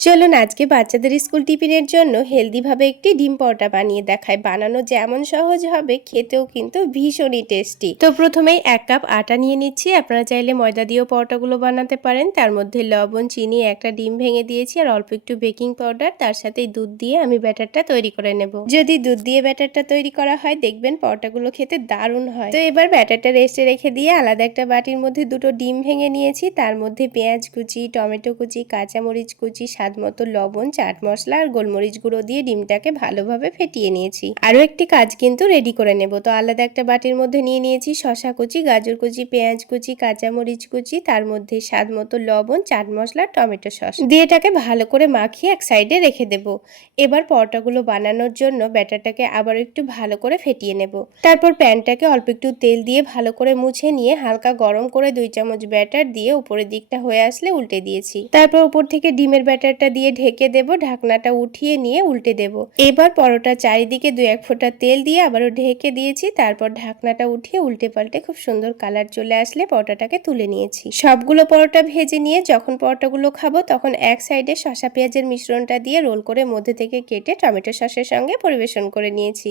চলুন আজকে বাচ্চাদের স্কুল টিফিনের জন্য হেলদিভাবে একটি ডিম পরোটা বানিয়ে দেখাই। বানানো যেমন সহজ হবে, খেতেও কিন্তু ভীষণই টেস্টি। তো প্রথমেই 1 কাপ আটা নিয়ে নিচ্ছি। আপনারা চাইলে ময়দা দিয়েও পরোটাগুলো বানাতে পারেন। তার মধ্যে লবণ, চিনি, একটা ডিম ভেঙে দিয়েছি আর অল্প একটু বেকিং পাউডার, তার সাথে দুধ দিয়ে আমি ব্যাটারটা তৈরি করে নেব। যদি দুধ দিয়ে ব্যাটারটা তৈরি করা হয়, দেখবেন পরোটাগুলো খেতে দারুণ হয়। তো এবার ব্যাটারটা রেস্টে রেখে দিয়ে আলাদা একটা বাটির মধ্যে দুটো ডিম ভেঙে নিয়েছি। তার মধ্যে পেঁয়াজ কুচি, টমেটো কুচি, কাঁচামরিচ কুচি, স্বাদমতো লবণ, চাট মশলা আর গোলমরিচ গুঁড়ো দিয়ে ডিমটাকে ভালোভাবে ফেটিয়ে নিয়েছি। আরও একটি কাজ কিন্তু রেডি করে নেব। তো আলাদা একটা বাটির মধ্যে নিয়ে নিয়েছি শসা কুচি, গাজর কুচি, পেঁয়াজ কুচি, কাঁচামরিচ কুচি, তার মধ্যে স্বাদমতো লবণ, চাট মশলা, টমেটো সস দিয়ে এটাকে ভালো করে মাখিয়ে এক সাইডে রেখে দেব। এবার পরোটাগুলো বানানোর জন্য ব্যাটারটাকে আবার একটু ভালো করে ফেটিয়ে নেব। তারপর প্যানটাকে অল্প একটু তেল দিয়ে ভালো করে মুছে নিয়ে হালকা গরম করে 2 চামচ ব্যাটার দিয়ে উপরের দিকটা হয়ে আসলে উল্টে দিয়েছি। তারপর উপর থেকে ডিমের ব্যাটারটা দিয়ে ঢেকে দেব, ঢাকনাটা উঠিয়ে নিয়ে উল্টে দেব। এবার পরোটা চারিদিকে 2-1 ফোঁটা তেল দিয়ে আবারও ঢেকে দিয়েছি। তারপর ঢাকনাটা উঠিয়ে উল্টে পাল্টে খুব সুন্দর কালার চলে আসলে পরোটাটাকে তুলে নিয়েছি। সবগুলো পরোটা ভেজে নিয়ে যখন পরোটাগুলো খাবো তখন এক সাইডে শসা পেঁয়াজের মিশ্রণটা দিয়ে রোল করে মধ্যে থেকে কেটে টমেটো সসের সঙ্গে পরিবেশন করে নিয়েছি।